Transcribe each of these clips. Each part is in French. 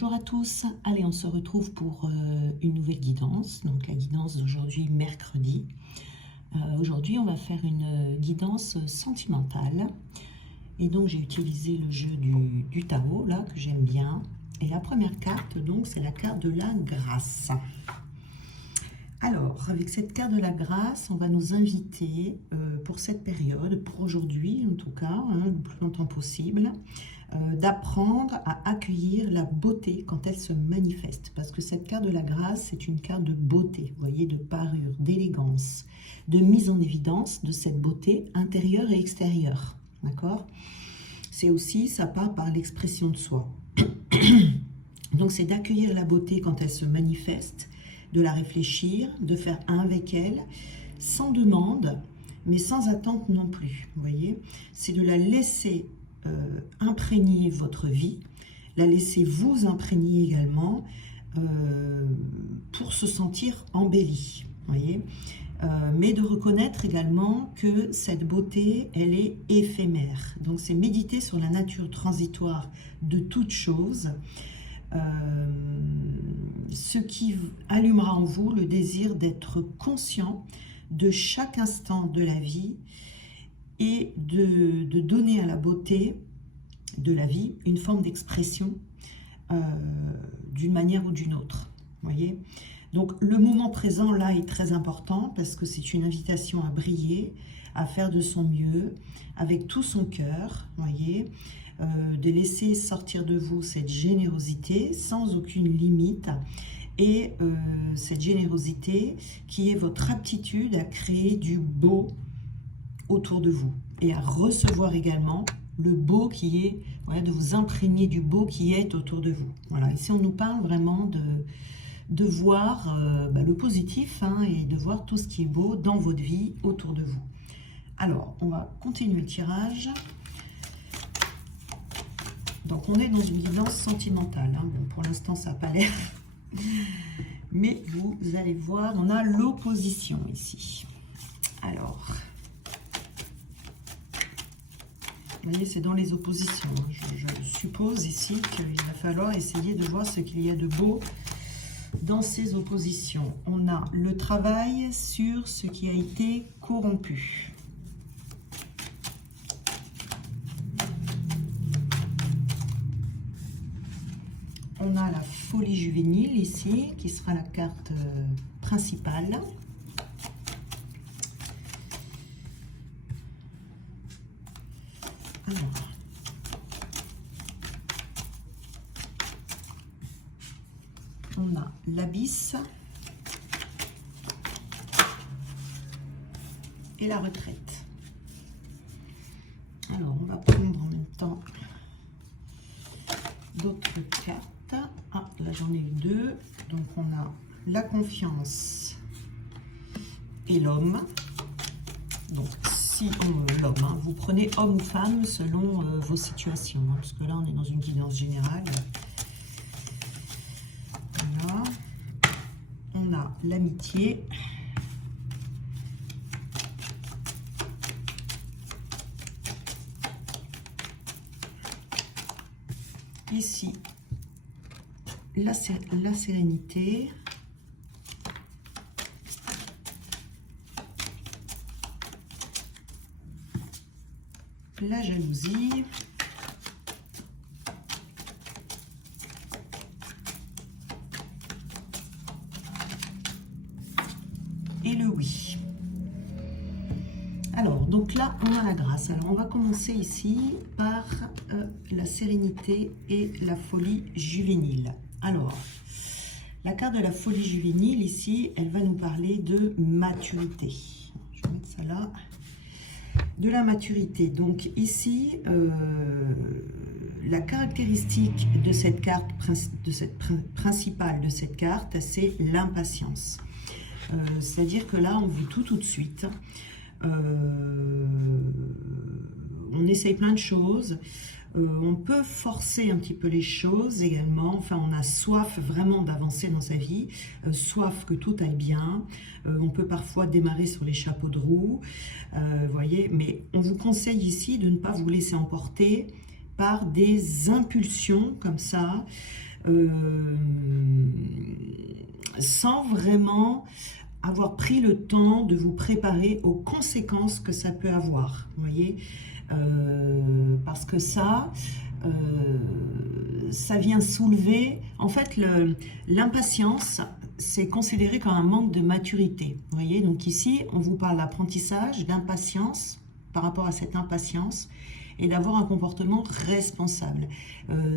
Bonjour à tous, allez on se retrouve pour une nouvelle guidance, donc la guidance d'aujourd'hui mercredi. Aujourd'hui on va faire une guidance sentimentale et donc j'ai utilisé le jeu du tarot là que j'aime bien et la première carte donc c'est la carte de la grâce. Alors avec cette carte de la grâce on va nous inviter pour cette période, pour aujourd'hui en tout cas, le plus longtemps possible, d'apprendre à accueillir la beauté quand elle se manifeste. Parce que cette carte de la grâce, c'est une carte de beauté, vous voyez, de parure, d'élégance, de mise en évidence de cette beauté intérieure et extérieure. D'accord? C'est aussi, ça part par l'expression de soi. Donc c'est d'accueillir la beauté quand elle se manifeste, de la réfléchir, de faire un avec elle, sans demande, mais sans attente non plus. Vous voyez? C'est de la laisser imprégner votre vie, la laisser vous imprégner également pour se sentir embellie, voyez, mais de reconnaître également que cette beauté, elle est éphémère. Donc c'est méditer sur la nature transitoire de toute chose, ce qui allumera en vous le désir d'être conscient de chaque instant de la vie et de donner à la beauté de la vie une forme d'expression d'une manière ou d'une autre. Voyez? Donc le moment présent là est très important parce que c'est une invitation à briller, à faire de son mieux, avec tout son cœur, voyez, de laisser sortir de vous cette générosité sans aucune limite. Et cette générosité qui est votre aptitude à créer du beau autour de vous et à recevoir également le beau qui est, voilà, de vous imprégner du beau qui est autour de vous. Voilà, ici on nous parle vraiment de voir le positif et de voir tout ce qui est beau dans votre vie autour de vous. Alors, on va continuer le tirage. Donc on est dans une guidance sentimentale. Bon, pour l'instant ça n'a pas l'air. Mais vous allez voir, on a l'opposition ici. Alors, vous voyez, c'est dans les oppositions. Je suppose ici qu'il va falloir essayer de voir ce qu'il y a de beau dans ces oppositions. On a le travail sur ce qui a été corrompu. On a la folie juvénile ici, qui sera la carte principale. Alors, on a l'abysse et la retraite. Alors, on va prendre en même temps d'autres cartes. Ah, là j'en ai eu deux. Donc on a la confiance et l'homme. Donc si l'homme, vous prenez homme ou femme selon vos situations, parce que là on est dans une guidance générale. Voilà. On a l'amitié. Ici, la sérénité. La jalousie. Et le oui. Alors, donc là, on a la grâce. Alors, on va commencer ici par la sérénité et la folie juvénile. Alors, la carte de la folie juvénile, ici, elle va nous parler de maturité. Je vais mettre ça là. De la maturité. Donc, ici, la caractéristique de cette carte, principale de cette carte, c'est l'impatience. C'est-à-dire que là, on veut tout de suite. On essaye plein de choses, on peut forcer un petit peu les choses également, enfin on a soif vraiment d'avancer dans sa vie, soif que tout aille bien, on peut parfois démarrer sur les chapeaux de roue, voyez, mais on vous conseille ici de ne pas vous laisser emporter par des impulsions comme ça, euh, sans vraiment avoir pris le temps de vous préparer aux conséquences que ça peut avoir, vous voyez, parce que ça vient soulever, en fait, l'impatience, c'est considéré comme un manque de maturité, vous voyez, donc ici, on vous parle d'apprentissage, d'impatience, par rapport à cette impatience, et d'avoir un comportement responsable.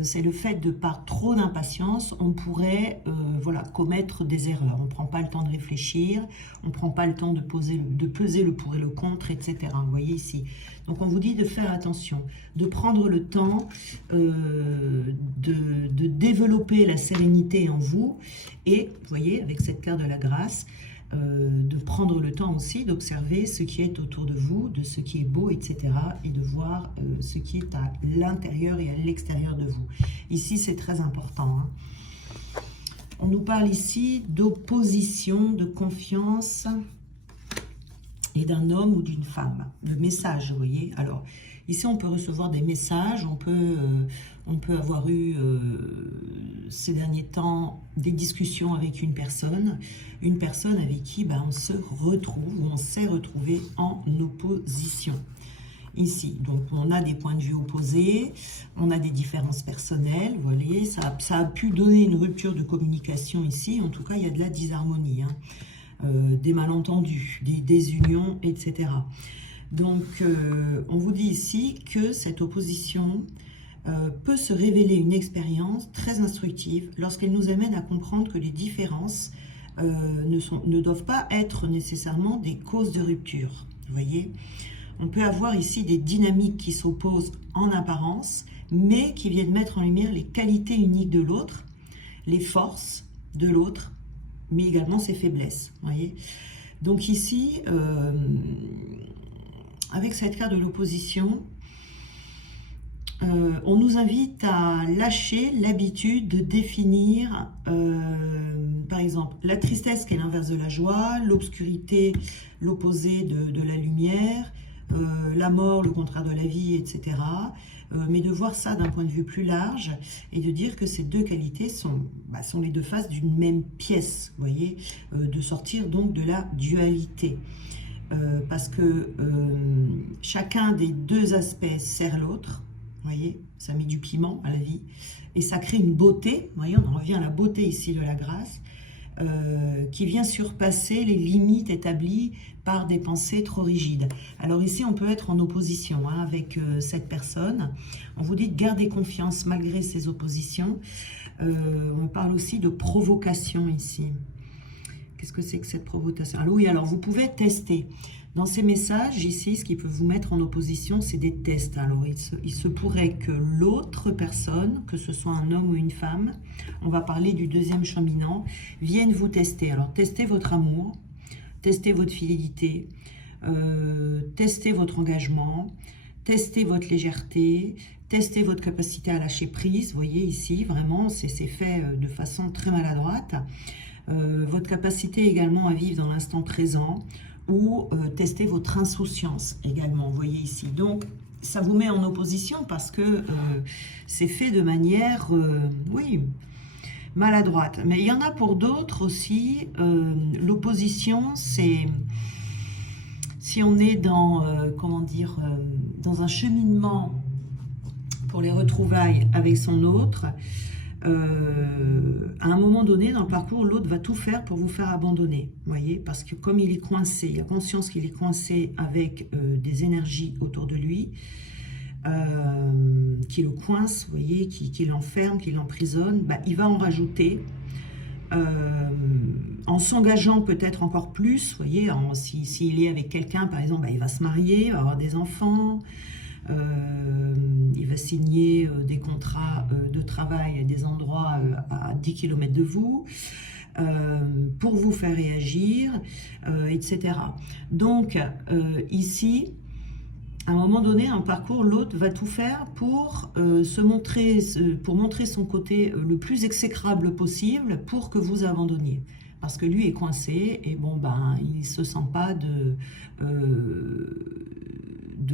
C'est le fait de, par trop d'impatience, on pourrait voilà, commettre des erreurs. On ne prend pas le temps de réfléchir, on ne prend pas le temps de peser le pour et le contre, etc. Vous voyez ici. Donc on vous dit de faire attention, de prendre le temps de développer la sérénité en vous. Et, vous voyez, avec cette carte de la grâce, de prendre le temps aussi d'observer ce qui est autour de vous, de ce qui est beau, etc. et de voir ce qui est à l'intérieur et à l'extérieur de vous. Ici, c'est très important. Hein. On nous parle ici d'opposition, de confiance et d'un homme ou d'une femme. Le message, vous voyez. Alors, ici, on peut recevoir des messages, on peut avoir eu ces derniers temps des discussions avec une personne avec qui on se retrouve, ou on s'est retrouvé en opposition. Ici, donc on a des points de vue opposés, on a des différences personnelles, vous voyez, ça a pu donner une rupture de communication ici, en tout cas il y a de la disharmonie, hein, des malentendus, des désunions, etc. Donc on vous dit ici que cette opposition peut se révéler une expérience très instructive lorsqu'elle nous amène à comprendre que les différences ne doivent pas être nécessairement des causes de rupture. Vous voyez, on peut avoir ici des dynamiques qui s'opposent en apparence, mais qui viennent mettre en lumière les qualités uniques de l'autre, les forces de l'autre, mais également ses faiblesses. Vous voyez, donc ici, avec cette carte de l'opposition, on nous invite à lâcher l'habitude de définir, par exemple, la tristesse qui est l'inverse de la joie, l'obscurité, l'opposé de la lumière, la mort, le contraire de la vie, etc. Mais de voir ça d'un point de vue plus large et de dire que ces deux qualités sont les deux faces d'une même pièce, vous voyez, de sortir donc de la dualité. Parce que chacun des deux aspects sert l'autre. Vous voyez, ça met du piment à la vie. Et ça crée une beauté, vous voyez, on en revient à la beauté ici de la grâce, qui vient surpasser les limites établies par des pensées trop rigides. Alors ici, on peut être en opposition avec cette personne. On vous dit de garder confiance malgré ces oppositions. On parle aussi de provocation ici. Qu'est-ce que c'est que cette provocation? Alors oui, alors vous pouvez tester. Dans ces messages, ici, ce qui peut vous mettre en opposition, c'est des tests. Alors, il se pourrait que l'autre personne, que ce soit un homme ou une femme, on va parler du deuxième cheminant, vienne vous tester. Alors, testez votre amour, testez votre fidélité, testez votre engagement, testez votre légèreté, testez votre capacité à lâcher prise. Vous voyez ici, vraiment, c'est fait de façon très maladroite. Votre capacité également à vivre dans l'instant présent, ou tester votre insouciance également, vous voyez ici. Donc, ça vous met en opposition parce que c'est fait de manière, oui, maladroite. Mais il y en a pour d'autres aussi. L'opposition, c'est si on est dans, comment dire, dans un cheminement pour les retrouvailles avec son autre, à un moment donné dans le parcours, l'autre va tout faire pour vous faire abandonner, vous voyez, parce que comme il est coincé, il a conscience qu'il est coincé avec des énergies autour de lui, qui le coincent, vous voyez, qui l'enferment, qui l'emprisonnent, il va en rajouter, en s'engageant peut-être encore plus, vous voyez, s'il est avec quelqu'un, par exemple, il va se marier, il va avoir des enfants, il va signer des contrats de travail à des endroits à 10 km de vous, pour vous faire réagir, etc. Donc, ici, à un moment donné, un parcours, l'autre va tout faire pour pour montrer son côté le plus exécrable possible pour que vous abandonniez. Parce que lui est coincé et bon, il ne se sent pas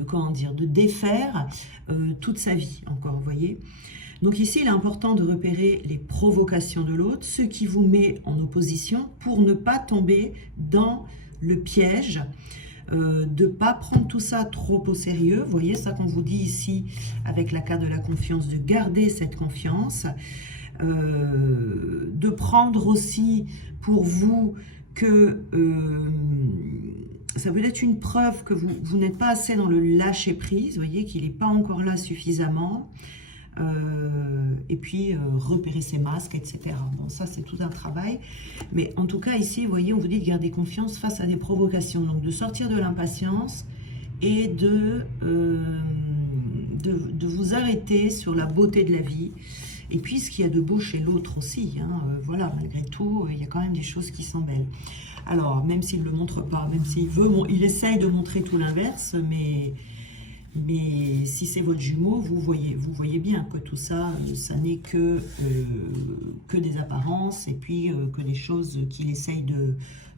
comment dire, de défaire toute sa vie encore, vous voyez. Donc ici, il est important de repérer les provocations de l'autre, ce qui vous met en opposition pour ne pas tomber dans le piège de ne pas prendre tout ça trop au sérieux. Vous voyez ça qu'on vous dit ici avec la carte de la confiance, de garder cette confiance, de prendre aussi pour vous que ça peut être une preuve que vous n'êtes pas assez dans le lâcher-prise, vous voyez qu'il n'est pas encore là suffisamment. Et puis repérer ses masques, etc. Bon, ça c'est tout un travail, mais en tout cas ici, vous voyez, on vous dit de garder confiance face à des provocations, donc de sortir de l'impatience et de vous arrêter sur la beauté de la vie, et puis ce qu'il y a de beau chez l'autre aussi, hein, voilà, malgré tout, il y a quand même des choses qui sont belles. Alors, même s'il ne le montre pas, même s'il veut, il essaye de montrer tout l'inverse, mais si c'est votre jumeau, vous voyez bien que tout ça, ça n'est que des apparences et puis que des choses qu'il essaye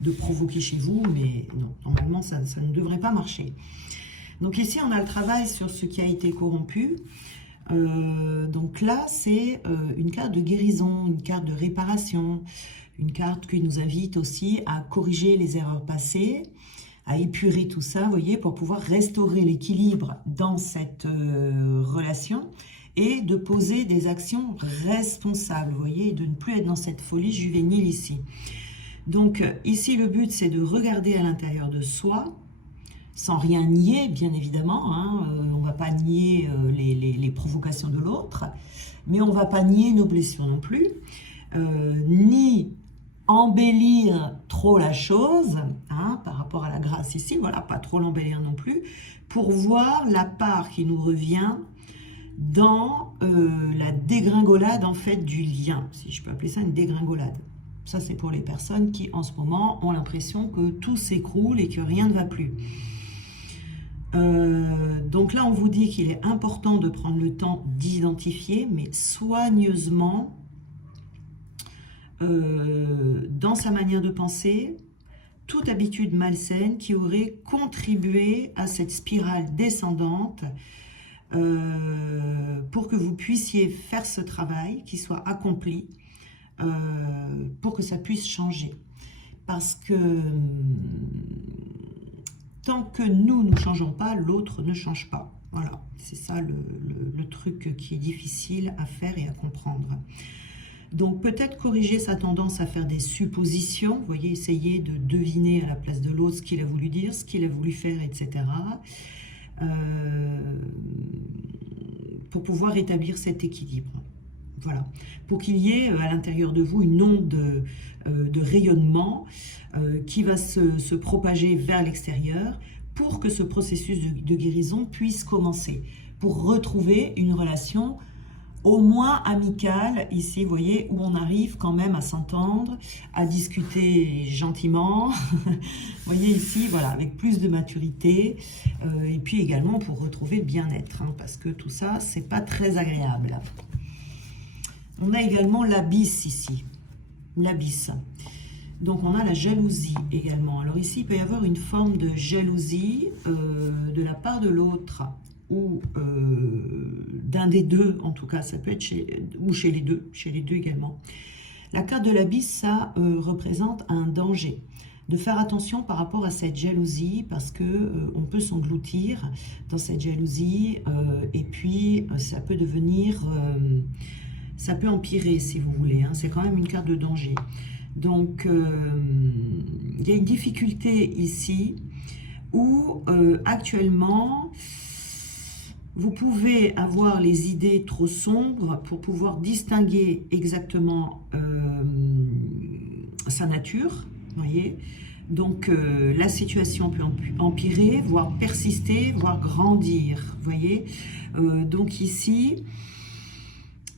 de provoquer chez vous, mais non, normalement, ça ne devrait pas marcher. Donc ici, on a le travail sur ce qui a été corrompu. Donc là, c'est une carte de guérison, une carte de réparation, une carte qui nous invite aussi à corriger les erreurs passées, à épurer tout ça, vous voyez, pour pouvoir restaurer l'équilibre dans cette relation et de poser des actions responsables, vous voyez, et de ne plus être dans cette folie juvénile ici. Donc ici, le but, c'est de regarder à l'intérieur de soi, sans rien nier, bien évidemment, hein, on ne va pas nier les provocations de l'autre, mais on ne va pas nier nos blessures non plus, ni embellir trop la chose, hein, par rapport à la grâce ici, voilà, pas trop l'embellir non plus, pour voir la part qui nous revient dans la dégringolade en fait du lien, si je peux appeler ça une dégringolade. Ça c'est pour les personnes qui en ce moment ont l'impression que tout s'écroule et que rien ne va plus. Donc là on vous dit qu'il est important de prendre le temps d'identifier, mais soigneusement, dans sa manière de penser, toute habitude malsaine qui aurait contribué à cette spirale descendante pour que vous puissiez faire ce travail, qui soit accompli, pour que ça puisse changer. Parce que tant que nous ne changeons pas, l'autre ne change pas. Voilà, c'est ça le truc qui est difficile à faire et à comprendre. Donc peut-être corriger sa tendance à faire des suppositions, vous voyez, essayer de deviner à la place de l'autre ce qu'il a voulu dire, ce qu'il a voulu faire, etc. Pour pouvoir établir cet équilibre. Voilà, pour qu'il y ait à l'intérieur de vous une onde de rayonnement qui va se propager vers l'extérieur pour que ce processus de guérison puisse commencer, pour retrouver une relation au moins amicale, ici, vous voyez, où on arrive quand même à s'entendre, à discuter gentiment, vous voyez ici, voilà, avec plus de maturité, et puis également pour retrouver le bien-être, hein, parce que tout ça, c'est pas très agréable. On a également l'abysse ici, l'abysse. Donc on a la jalousie également. Alors ici, il peut y avoir une forme de jalousie de la part de l'autre, ou d'un des deux, en tout cas, ça peut être chez les deux également. La carte de l'abysse, ça représente un danger. De faire attention par rapport à cette jalousie, parce que on peut s'engloutir dans cette jalousie, et puis ça peut devenir, ça peut empirer si vous voulez, hein. C'est quand même une carte de danger. Donc il y a une difficulté ici, où actuellement, vous pouvez avoir les idées trop sombres pour pouvoir distinguer exactement sa nature, voyez. Donc la situation peut empirer, voire persister, voire grandir, voyez. Donc ici,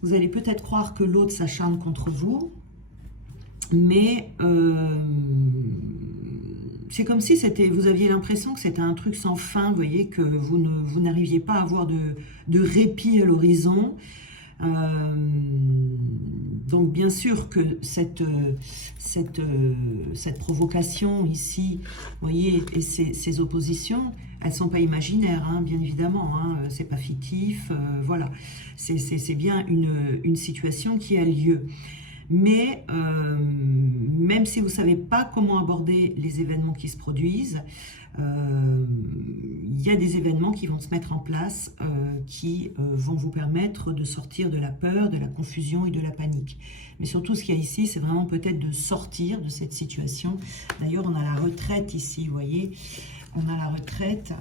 vous allez peut-être croire que l'autre s'acharne contre vous, mais c'est comme si vous aviez l'impression que c'était un truc sans fin, vous voyez, que vous n'arriviez pas à avoir de répit à l'horizon, Donc bien sûr que cette provocation ici, vous voyez, et ces oppositions, elles ne sont pas imaginaires, hein, bien évidemment, hein, c'est pas fictif, voilà, c'est bien une situation qui a lieu. Mais même si vous ne savez pas comment aborder les événements qui se produisent, il y a des événements qui vont se mettre en place qui vont vous permettre de sortir de la peur, de la confusion et de la panique. Mais surtout, ce qu'il y a ici, c'est vraiment peut-être de sortir de cette situation. D'ailleurs, on a la retraite ici, vous voyez. On a la retraite.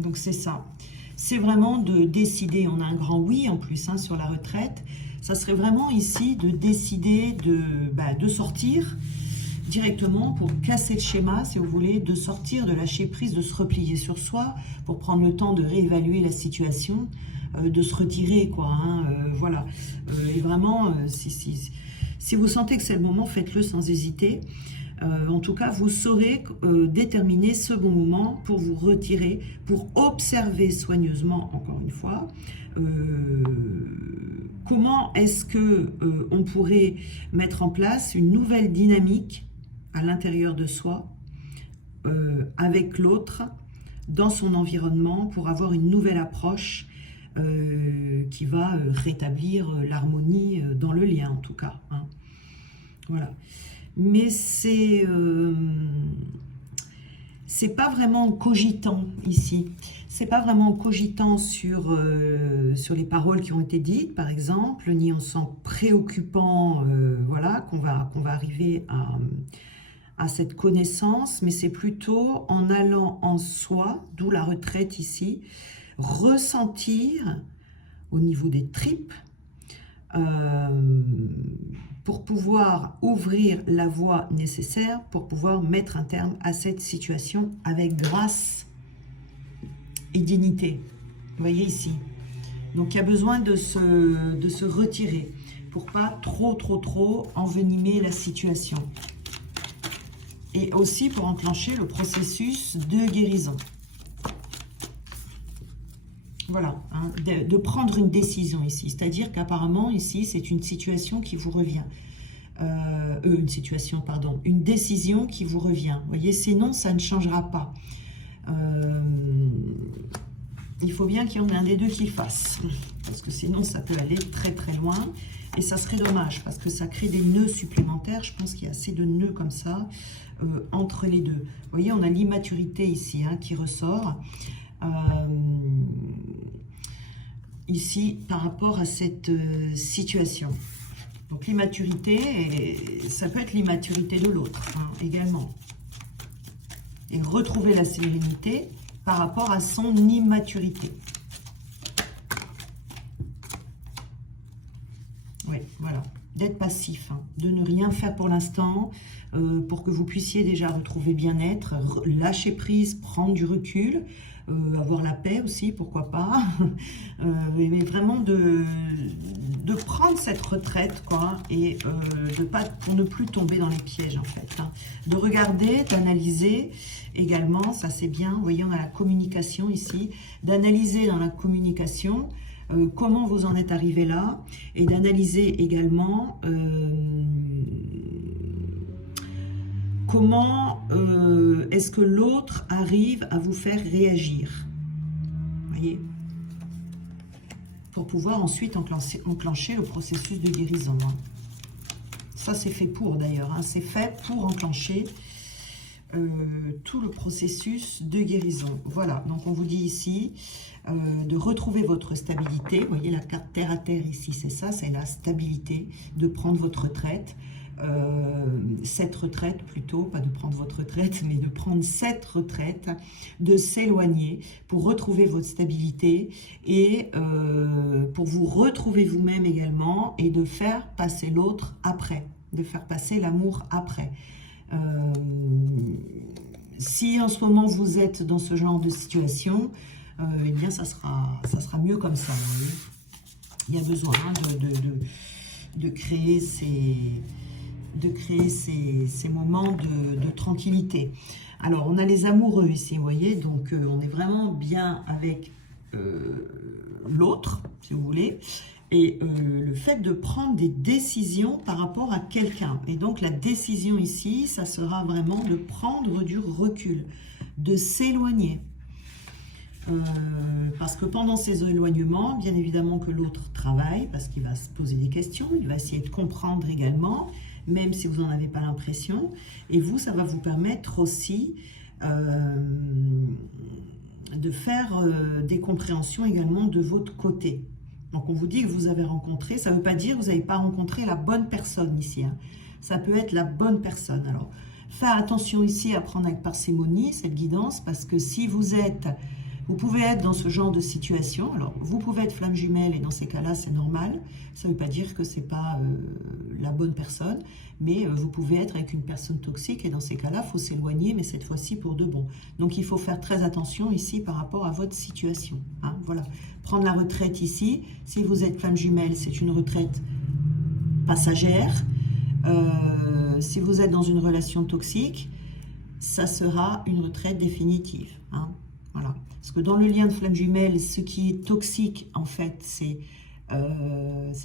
Donc, c'est ça. C'est vraiment de décider. On a un grand oui en plus hein, sur la retraite. Ça serait vraiment ici de décider de sortir directement pour casser le schéma, si vous voulez, de sortir, de lâcher prise, de se replier sur soi, pour prendre le temps de réévaluer la situation, de se retirer, quoi, hein, voilà. Et vraiment, si vous sentez que c'est le moment, faites-le sans hésiter. En tout cas, vous saurez déterminer ce bon moment pour vous retirer, pour observer soigneusement, encore une fois, comment est-ce que on pourrait mettre en place une nouvelle dynamique à l'intérieur de soi, avec l'autre, dans son environnement, pour avoir une nouvelle approche qui va rétablir l'harmonie dans le lien, en tout cas. Hein. Voilà. Mais c'est pas vraiment cogitant ici. C'est pas vraiment cogitant sur les paroles qui ont été dites, par exemple, ni en sens préoccupant, voilà, qu'on va arriver à cette connaissance, mais c'est plutôt en allant en soi, d'où la retraite ici, ressentir au niveau des tripes, pour pouvoir ouvrir la voie nécessaire pour pouvoir mettre un terme à cette situation avec grâce et dignité. Vous voyez ici. Donc il y a besoin de se retirer pour pas trop envenimer la situation. Et aussi pour enclencher le processus de guérison. Voilà, hein, de prendre une décision ici. C'est-à-dire qu'apparemment, ici, c'est une situation qui vous revient. Une décision qui vous revient. Vous voyez, sinon, ça ne changera pas. Il faut bien qu'il y en ait un des deux qui le fasse. Parce que sinon, ça peut aller très loin. Et ça serait dommage, parce que ça crée des nœuds supplémentaires. Je pense qu'il y a assez de nœuds comme ça, entre les deux. Vous voyez, on a l'immaturité ici, hein, qui ressort. Ici, par rapport à cette situation. Donc l'immaturité, ça peut être l'immaturité de l'autre, hein, également. Et retrouver la sérénité par rapport à son immaturité. Oui, voilà. D'être passif, hein, de ne rien faire pour l'instant, pour que vous puissiez déjà retrouver bien-être, lâcher prise, prendre du recul, avoir la paix aussi, pourquoi pas, mais vraiment de prendre cette retraite, quoi, et pour ne plus tomber dans les pièges, en fait, hein. De regarder, d'analyser également, ça c'est bien, vous voyez, on a la communication ici, d'analyser dans la communication comment vous en êtes arrivé là, et d'analyser également comment est-ce que l'autre arrive à vous faire réagir, voyez, pour pouvoir ensuite enclencher le processus de guérison, hein. Ça c'est fait pour d'ailleurs, hein, c'est fait pour enclencher tout le processus de guérison. Voilà, donc on vous dit ici de retrouver votre stabilité. Vous voyez la carte terre à terre ici, c'est ça, c'est la stabilité, de prendre votre retraite. Cette retraite plutôt, pas de prendre votre retraite, mais de prendre cette retraite, de s'éloigner pour retrouver votre stabilité et pour vous retrouver vous-même également et de faire passer l'autre après, de faire passer l'amour après. Si en ce moment vous êtes dans ce genre de situation, eh bien ça sera mieux comme ça. Vous voyez, il y a besoin de créer ces moments de tranquillité. Alors on a les amoureux ici, vous voyez, donc on est vraiment bien avec l'autre, si vous voulez, Et le fait de prendre des décisions par rapport à quelqu'un. Et donc la décision ici, ça sera vraiment de prendre du recul, de s'éloigner. Parce que pendant ces éloignements, bien évidemment que l'autre travaille, parce qu'il va se poser des questions, il va essayer de comprendre également, même si vous n'en avez pas l'impression. Et vous, ça va vous permettre aussi de faire des compréhensions également de votre côté. Donc on vous dit que vous avez rencontré, ça ne veut pas dire que vous n'avez pas rencontré la bonne personne ici. Hein. Ça peut être la bonne personne. Alors, faire attention ici à prendre avec parcimonie cette guidance, parce que si vous êtes... Vous pouvez être dans ce genre de situation. Alors, vous pouvez être flamme jumelle et dans ces cas-là, c'est normal. Ça ne veut pas dire que ce n'est pas la bonne personne, mais vous pouvez être avec une personne toxique et dans ces cas-là, il faut s'éloigner, mais cette fois-ci pour de bon. Donc, il faut faire très attention ici par rapport à votre situation. Hein, voilà. Prendre la retraite ici, si vous êtes flamme jumelle, c'est une retraite passagère. Si vous êtes dans une relation toxique, ça sera une retraite définitive. Hein, voilà. Parce que dans le lien de flamme jumelle, ce qui est toxique, en fait, c'est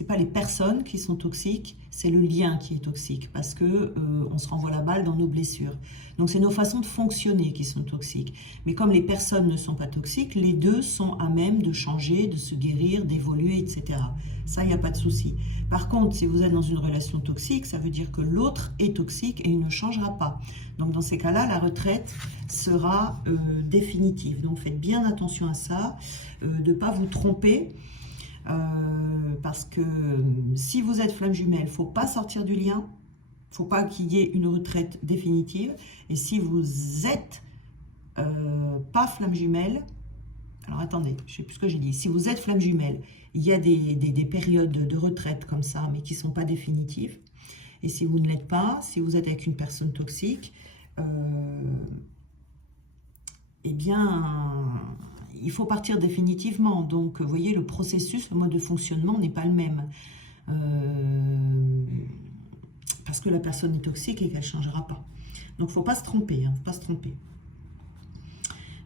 pas les personnes qui sont toxiques, c'est le lien qui est toxique, parce que on se renvoie la balle dans nos blessures. Donc c'est nos façons de fonctionner qui sont toxiques. Mais comme les personnes ne sont pas toxiques, les deux sont à même de changer, de se guérir, d'évoluer, etc. Ça, il n'y a pas de souci. Par contre, si vous êtes dans une relation toxique, ça veut dire que l'autre est toxique et il ne changera pas. Donc dans ces cas-là, la retraite sera définitive. Donc faites bien attention à ça, de ne pas vous tromper. Parce que si vous êtes flamme jumelle, il ne faut pas sortir du lien, il ne faut pas qu'il y ait une retraite définitive. Et si vous êtes pas flamme jumelle, alors attendez, je ne sais plus ce que j'ai dit, si vous êtes flamme jumelle, il y a des périodes de retraite comme ça, mais qui ne sont pas définitives. Et si vous ne l'êtes pas, si vous êtes avec une personne toxique, eh bien... il faut partir définitivement. Donc, vous voyez, le processus, le mode de fonctionnement n'est pas le même. Parce que la personne est toxique et qu'elle ne changera pas. Donc, il ne faut pas se tromper. Hein, faut pas se tromper.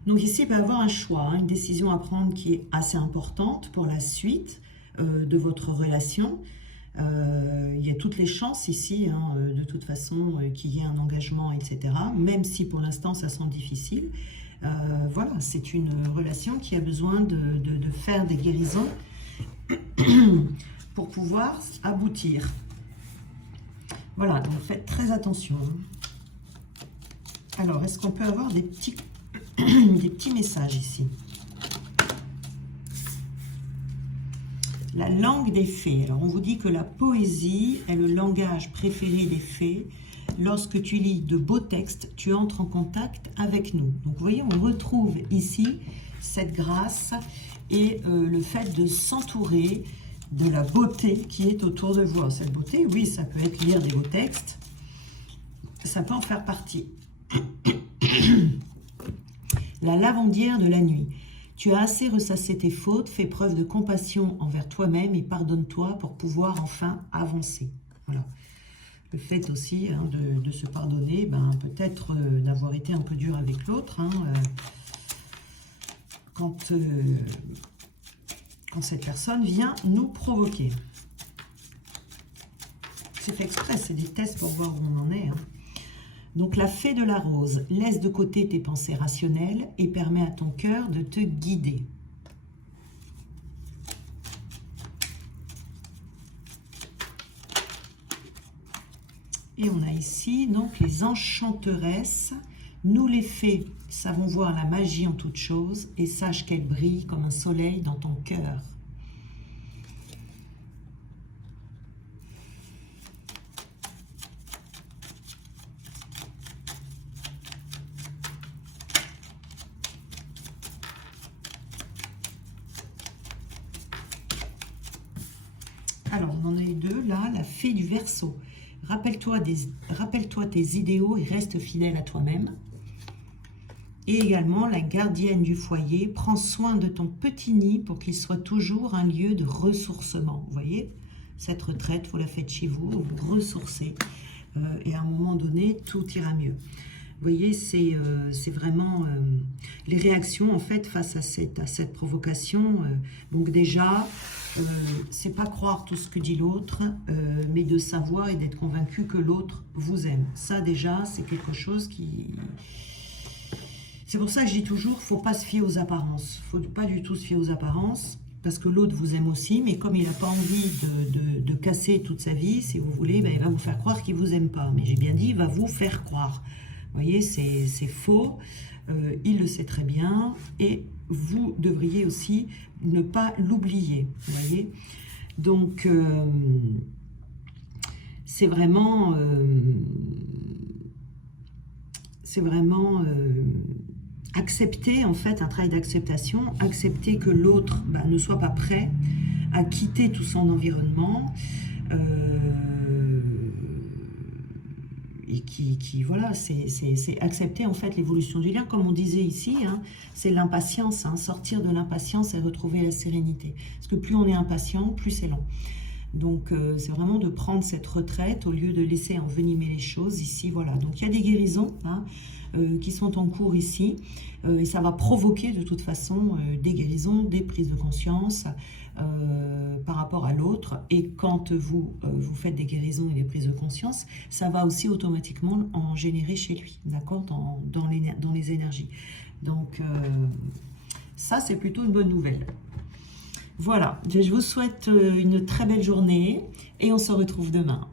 Donc, ici, il peut y avoir un choix, hein, une décision à prendre qui est assez importante pour la suite de votre relation. Il y a toutes les chances ici, hein, de toute façon, qu'il y ait un engagement, etc. Même si pour l'instant, ça semble difficile. Voilà, c'est une relation qui a besoin de faire des guérisons pour pouvoir aboutir. Voilà, donc faites très attention. Alors, est-ce qu'on peut avoir des petits messages ici? La langue des fées. Alors, on vous dit que la poésie est le langage préféré des fées. Lorsque tu lis de beaux textes, tu entres en contact avec nous. Donc, vous voyez, on retrouve ici cette grâce et le fait de s'entourer de la beauté qui est autour de vous. Cette beauté, oui, ça peut être lire des beaux textes. Ça peut en faire partie. La lavandière de la nuit. Tu as assez ressassé tes fautes, fais preuve de compassion envers toi-même et pardonne-toi pour pouvoir enfin avancer. Voilà. Le fait aussi, hein, de se pardonner, ben, peut-être d'avoir été un peu dur avec l'autre, hein, quand cette personne vient nous provoquer. C'est fait exprès, c'est des tests pour voir où on en est. Hein. Donc la fée de la rose, laisse de côté tes pensées rationnelles et permet à ton cœur de te guider. Et on a ici donc les enchanteresses. Nous les fées savons voir la magie en toute chose et sache qu'elle brille comme un soleil dans ton cœur. Alors, on en a eu deux, là, la fée du Verseau. Rappelle-toi tes idéaux et reste fidèle à toi-même. Et également, la gardienne du foyer. Prends soin de ton petit nid pour qu'il soit toujours un lieu de ressourcement. Vous voyez, cette retraite, vous la faites chez vous, vous ressourcez. Et à un moment donné, tout ira mieux. voyez, c'est vraiment les réactions en fait face à cette provocation. Donc déjà, c'est pas croire tout ce que dit l'autre, mais de savoir et d'être convaincu que l'autre vous aime. Ça déjà, c'est quelque chose qui... C'est pour ça que je dis toujours, faut pas se fier aux apparences. Faut pas du tout se fier aux apparences, parce que l'autre vous aime aussi, mais comme il n'a pas envie de casser toute sa vie, si vous voulez, ben, il va vous faire croire qu'il vous aime pas. Mais j'ai bien dit, il va vous faire croire. Vous voyez, c'est faux, il le sait très bien, et vous devriez aussi ne pas l'oublier, vous voyez. Donc, c'est vraiment accepter, en fait, un travail d'acceptation, accepter que l'autre ne soit pas prêt à quitter tout son environnement, et voilà, c'est accepter en fait l'évolution du lien, comme on disait ici, hein, c'est l'impatience, hein, sortir de l'impatience et retrouver la sérénité. Parce que plus on est impatient, plus c'est lent. Donc c'est vraiment de prendre cette retraite au lieu de laisser envenimer les choses ici, voilà. Donc il y a des guérisons hein, qui sont en cours ici, et ça va provoquer de toute façon des guérisons, des prises de conscience par rapport à l'autre. Et quand vous faites des guérisons et des prises de conscience, ça va aussi automatiquement en générer chez lui, d'accord, dans les énergies. Donc ça, c'est plutôt une bonne nouvelle. Voilà, je vous souhaite une très belle journée et on se retrouve demain.